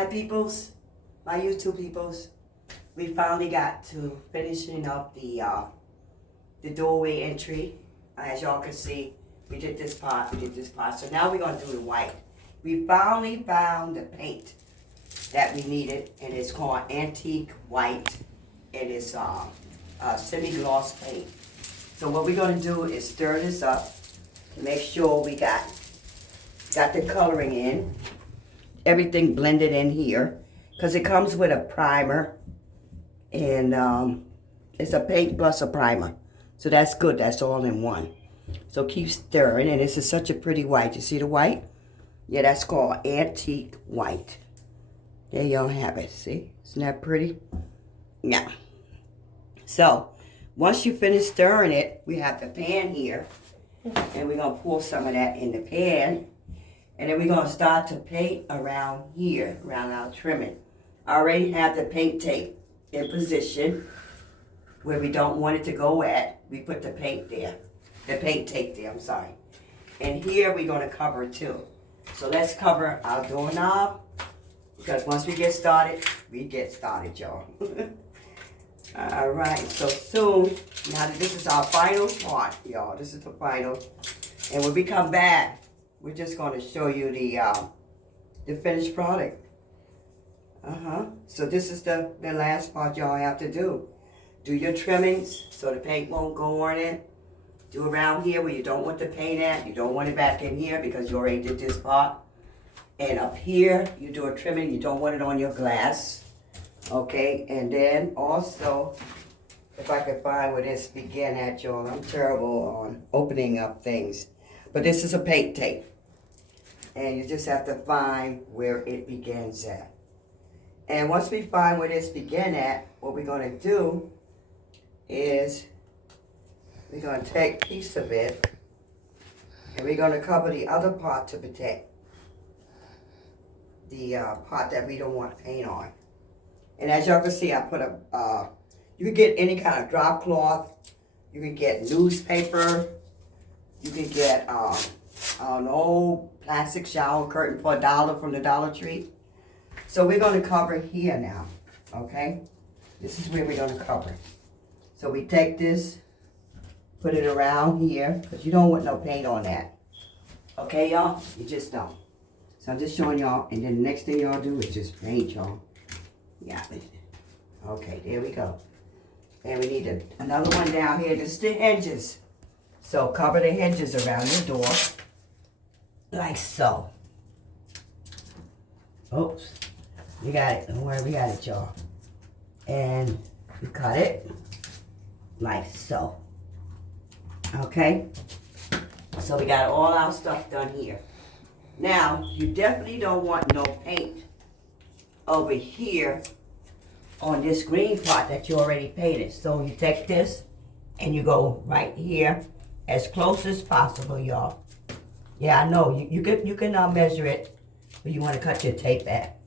my peoples, my YouTube peoples, we finally got to finishing up the doorway entry. As y'all can see, we did this part, So now we're gonna do the white. We finally found the paint that we needed, and it's called Antique White. It is semi-gloss paint. So what we're gonna do is stir this up to make sure we got the coloring in. Everything blended in here, because it comes with a primer, and it's a paint plus a primer. So that's good, that's all in one. So keep stirring, and this is such a pretty white. You see the white? Yeah, that's called Antique White. There y'all have it, see? Isn't that pretty? Yeah. So, once you finish stirring it, we have the pan here, and we're gonna pour some of that in the pan. And then we're going to start to paint around here, around our trimming. I already have the paint tape in position where we don't want it to go at. We put the paint there, the paint tape there, I'm sorry. And here we're going to cover too. So let's cover our doorknob, because once we get started, y'all. All right, so soon, now this is our final part, y'all. This is the final. And when we come back, we're just going to show you the finished product. So this is the last part y'all have to do. Do your trimmings so the paint won't go on it. Do around here where you don't want the paint at. You don't want it back in here because you already did this part. And up here, you do a trimming. You don't want it on your glass. Okay, and then also, if I could find where this began at, y'all. I'm terrible on opening up things. But this is a paint tape. And you just have to find where it begins at. And once we find where this began at, what we're going to do is we're going to take a piece of it and we're going to cover the other part to protect the part that we don't want paint on. And as y'all can see, I put you can get any kind of drop cloth. You can get newspaper. You can get an old plastic shower curtain for $1 from the Dollar Tree. So we're going to cover here now, okay? This is where we're going to cover. So we take this, put it around here, because you don't want no paint on that. Okay, y'all? You just don't. So I'm just showing y'all, and then the next thing y'all do is just paint, y'all. Yeah. Okay, there we go. And we need another one down here. This is the hedges. So cover the hedges around your door, like so. Oops, we got it. Don't worry, we got it, y'all. And you cut it, like so. Okay? So we got all our stuff done here. Now, you definitely don't want no paint over here on this green part that you already painted. So you take this and you go right here as close as possible, y'all. Yeah, I know, you can measure it, but you want to cut your tape at.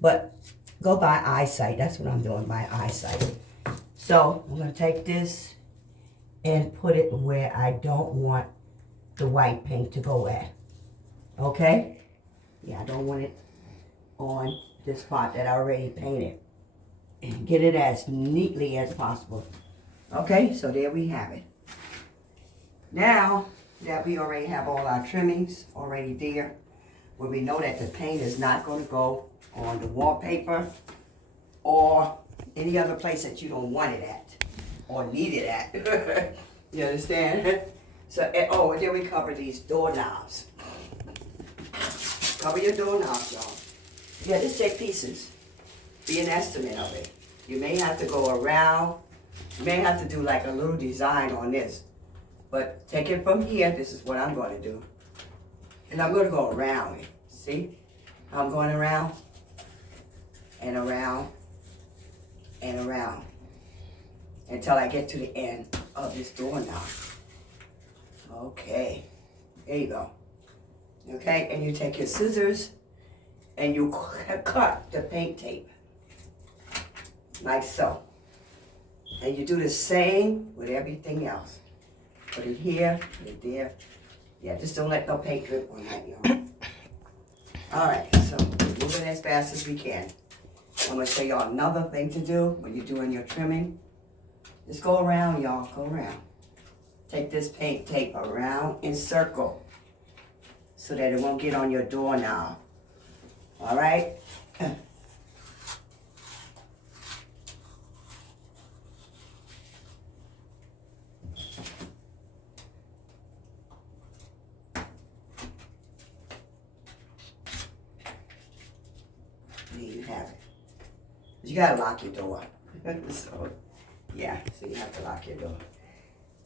But go by eyesight. That's what I'm doing, by eyesight. So I'm going to take this and put it where I don't want the white paint to go at. Okay? Yeah, I don't want it on this part that I already painted. And get it as neatly as possible. Okay, so there we have it. Now that we already have all our trimmings already there, where we know that the paint is not going to go on the wallpaper or any other place that you don't want it at or need it at. You understand? So, oh, and then we cover these doorknobs. Cover your doorknobs, y'all. Yeah, just take pieces. Be an estimate of it. You may have to go around. You may have to do like a little design on this. But take it from here. This is what I'm going to do. And I'm going to go around it. See? I'm going around and around and around until I get to the end of this doorknob. Okay. There you go. Okay? And you take your scissors and you cut the paint tape. Like so. And you do the same with everything else. Put it here, put it there. Yeah, just don't let no paint drip on that, y'all. All right, so Move it as fast as we can. I'm going to show y'all another thing to do when you're doing your trimming. Just go around, y'all. Go around. Take this paint tape around in circle so that it won't get on your doorknob. All right? There you have it. You gotta lock your door. So, yeah, so you have to lock your door.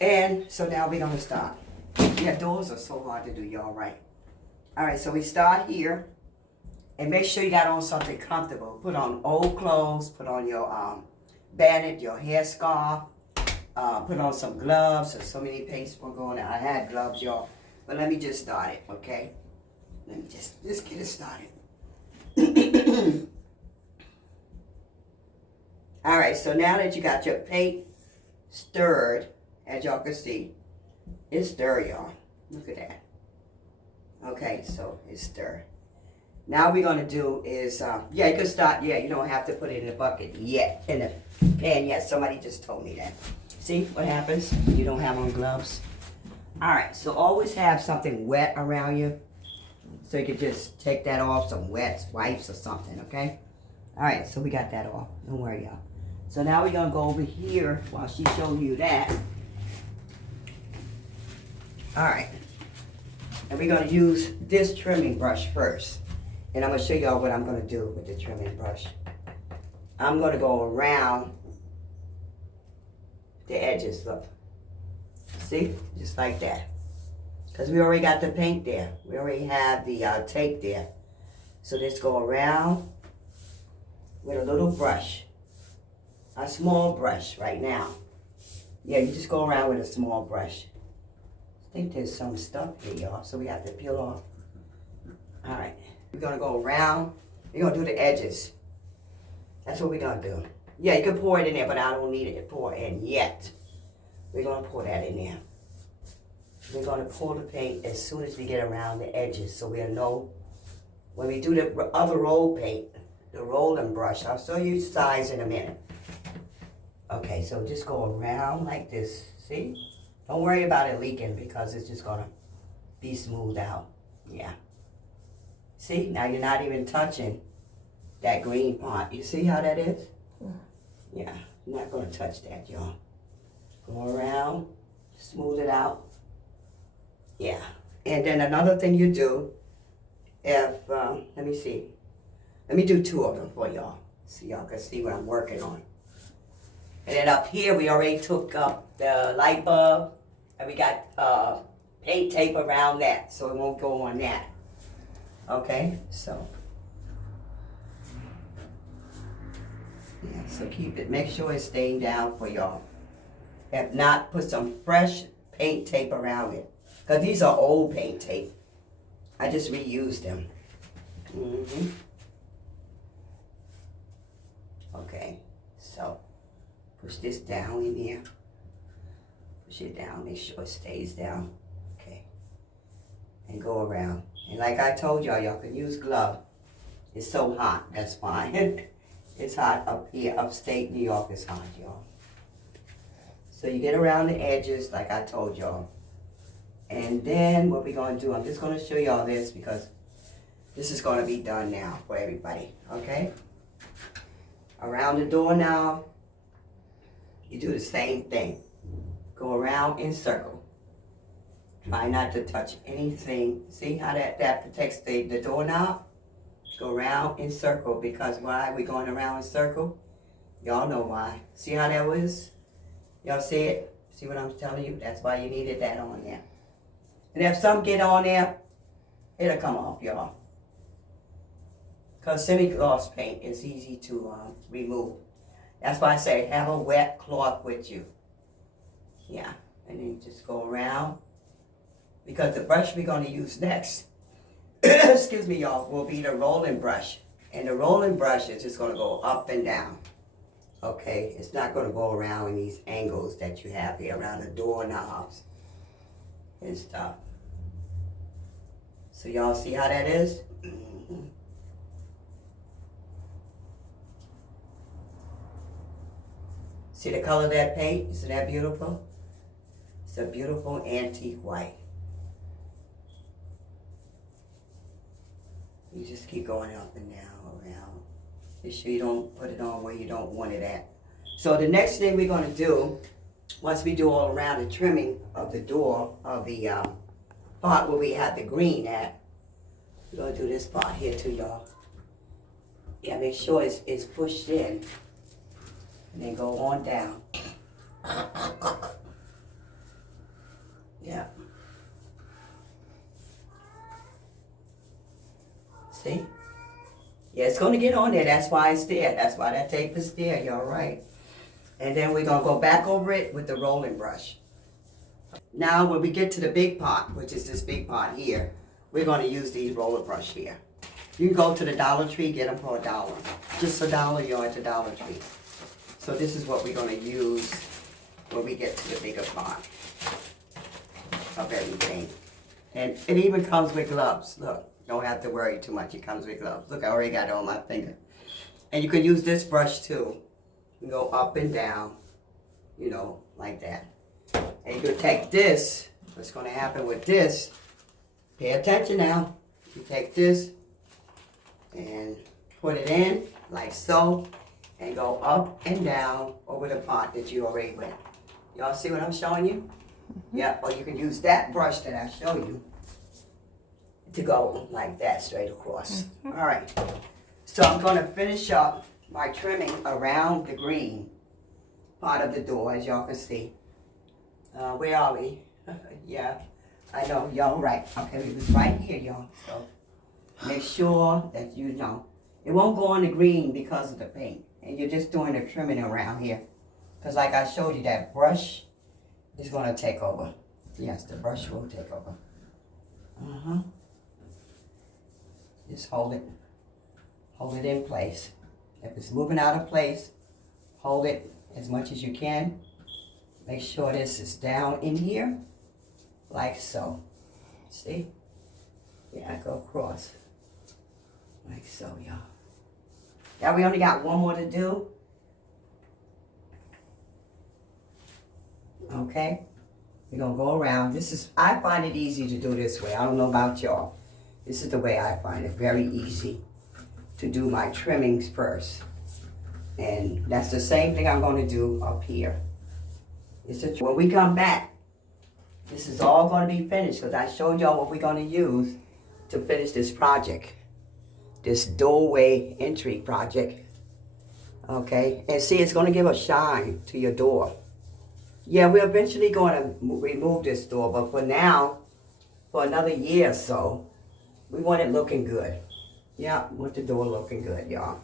And so now we're gonna start. Yeah, doors are so hard to do, y'all, right? All right, so we start here. And make sure you got on something comfortable. Put on old clothes, put on your bandit, your hair scarf, put on some gloves. There's so many paints were going on. I had gloves, y'all. But let me just start it, okay? Let me just get it started. All right, so now that you got your paint stirred, as y'all can see, it's stirred, y'all. Look at that. Okay, so it's stirred. Now we're gonna do is, yeah, you can start, yeah, you don't have to put it in the bucket yet, in the pan yet. Somebody just told me that. See what happens when you don't have on gloves? All right, so always have something wet around you. So you can just take that off, some wet wipes or something, okay? All right, so we got that off. Don't worry, y'all. So now we're gonna go over here while she's showing you that. All right. And we're gonna use this trimming brush first. And I'm gonna show y'all what I'm gonna do with the trimming brush. I'm gonna go around the edges, look. See, just like that. Because we already got the paint there. We already have the tape there. So just go around with a little brush. A small brush right now. Yeah, you just go around with a small brush. I think there's some stuff here, y'all, so we have to peel off. All right, we're gonna go around. We're gonna do the edges. That's what we're gonna do. Yeah, you can pour it in there, but I don't need it to pour in yet. We're gonna pour that in there. We're gonna pour the paint as soon as we get around the edges, so we'll know when we do the other roll paint, the rolling brush. I'll show you size in a minute. Okay, so just go around like this, see? Don't worry about it leaking because it's just gonna be smoothed out, yeah. See, now you're not even touching that green part. You see how that is? Yeah, you're not gonna touch that, y'all. Go around, smooth it out. Yeah, and then another thing you do, if, let me see. Let me do two of them for y'all, so y'all can see what I'm working on. And then up here, we already took up the light bulb, and we got paint tape around that, so it won't go on that. Okay, so. Yeah, so keep it, make sure it's staying down for y'all. If not, put some fresh paint tape around it. Because these are old paint tape. I just reused them. Okay, so push this down in here. Push it down, make sure it stays down. Okay, and go around. And like I told y'all, y'all can use glove. It's so hot, that's fine. It's hot up here, upstate New York is hot, y'all. So you get around the edges like I told y'all. And then what we're gonna do, I'm just gonna show y'all this because this is gonna be done now for everybody, okay? Around the door now, you do the same thing. Go around in circle. Try not to touch anything. See how that protects the doorknob? Go around in circle because why we going around in circle? Y'all know why. See how that was? Y'all see it? See what I'm telling you? That's why you needed that on there. And if some get on there, it'll come off, y'all. Because semi-gloss paint is easy to remove. That's why I say have a wet cloth with you. Yeah, and then just go around. Because the brush we're going to use next, excuse me, y'all, will be the rolling brush. And the rolling brush is just going to go up and down. Okay, it's not going to go around in these angles that you have here around the doorknobs and stuff. So y'all see how that is? See the color of that paint? Isn't that beautiful? It's a beautiful antique white. You just keep going up and down, around. Make sure you don't put it on where you don't want it at. So the next thing we're going to do, once we do all around the trimming of the door, of the part where we have the green at, we're going to do this part here too, y'all. Yeah, make sure it's pushed in. And then go on down. Yeah. See? Yeah, it's going to get on there. That's why it's there. That's why that tape is there. You're right. And then we're going to go back over it with the rolling brush. Now, when we get to the big part, which is this big part here, we're going to use these roller brush here. You can go to the Dollar Tree, get them for $1. Just $1, you're at the Dollar Tree. So this is what we're going to use when we get to the bigger part of everything. And it even comes with gloves. Look, don't have to worry too much. It comes with gloves. Look, I already got it on my finger. And you can use this brush too. You can go up and down, you know, like that. And you can take this. What's going to happen with this, pay attention now. You take this and put it in like so. And go up and down over the part that you already went. Y'all see what I'm showing you? Yeah, or you can use that brush that I show you to go like that straight across. All right, so I'm going to finish up my trimming around the green part of the door, as y'all can see. Where are we? Yeah, I know, y'all right. Okay, it was right here, y'all. So make sure that you know. It won't go on the green because of the paint. And you're just doing the trimming around here. Because like I showed you, that brush is going to take over. Yes, the brush will take over. Just hold it. Hold it in place. If it's moving out of place, hold it as much as you can. Make sure this is down in here. Like so. See? Yeah, go across. Like so, y'all. Now we only got one more to do. Okay? We're going to go around. I find it easy to do this way. I don't know about y'all. This is the way I find it. Very easy to do my trimmings first. And that's the same thing I'm going to do up here. When we come back, this is all going to be finished because I showed y'all what we're going to use to finish this project. This doorway entry project. Okay, and see, it's going to give a shine to your door. Yeah, we're eventually going to remove this door, but for now, for another year or so, we want it looking good. Yeah, we want the door looking good, y'all.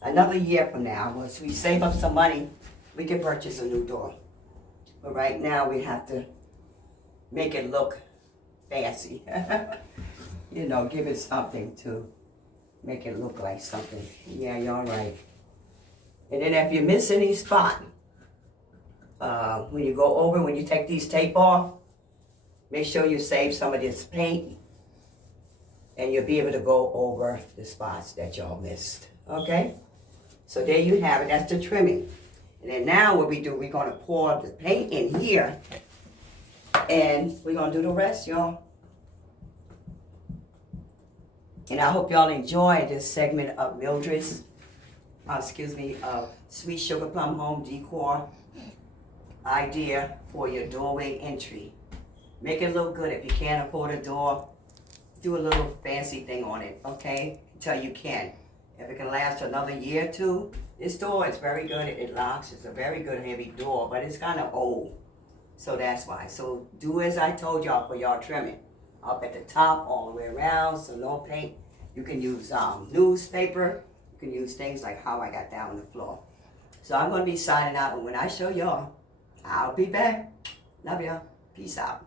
Another year from now, once we save up some money, we can purchase a new door. But right now, we have to make it look fancy. You know, give it something to make it look like something. Yeah, y'all right. And then if you miss any spot, when you go over, when you take these tape off, make sure you save some of this paint and you'll be able to go over the spots that y'all missed. Okay? So there you have it. That's the trimming. And then now what we do, we're going to pour the paint in here and we're going to do the rest, y'all. And I hope y'all enjoy this segment of Mildred's, Sweet Sugar Plum Home Decor idea for your doorway entry. Make it look good. If you can't afford a door, do a little fancy thing on it, okay? Until you can. If it can last another year or two, this door is very good. It locks. It's a very good heavy door, but it's kind of old. So that's why. So do as I told y'all for y'all trimming. Up at the top, all the way around, so no paint. You can use newspaper. You can use things like how I got down on the floor. So I'm going to be signing out, and when I show y'all, I'll be back. Love y'all. Peace out.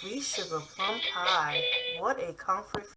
Sweet sugar plum pie. What a comfort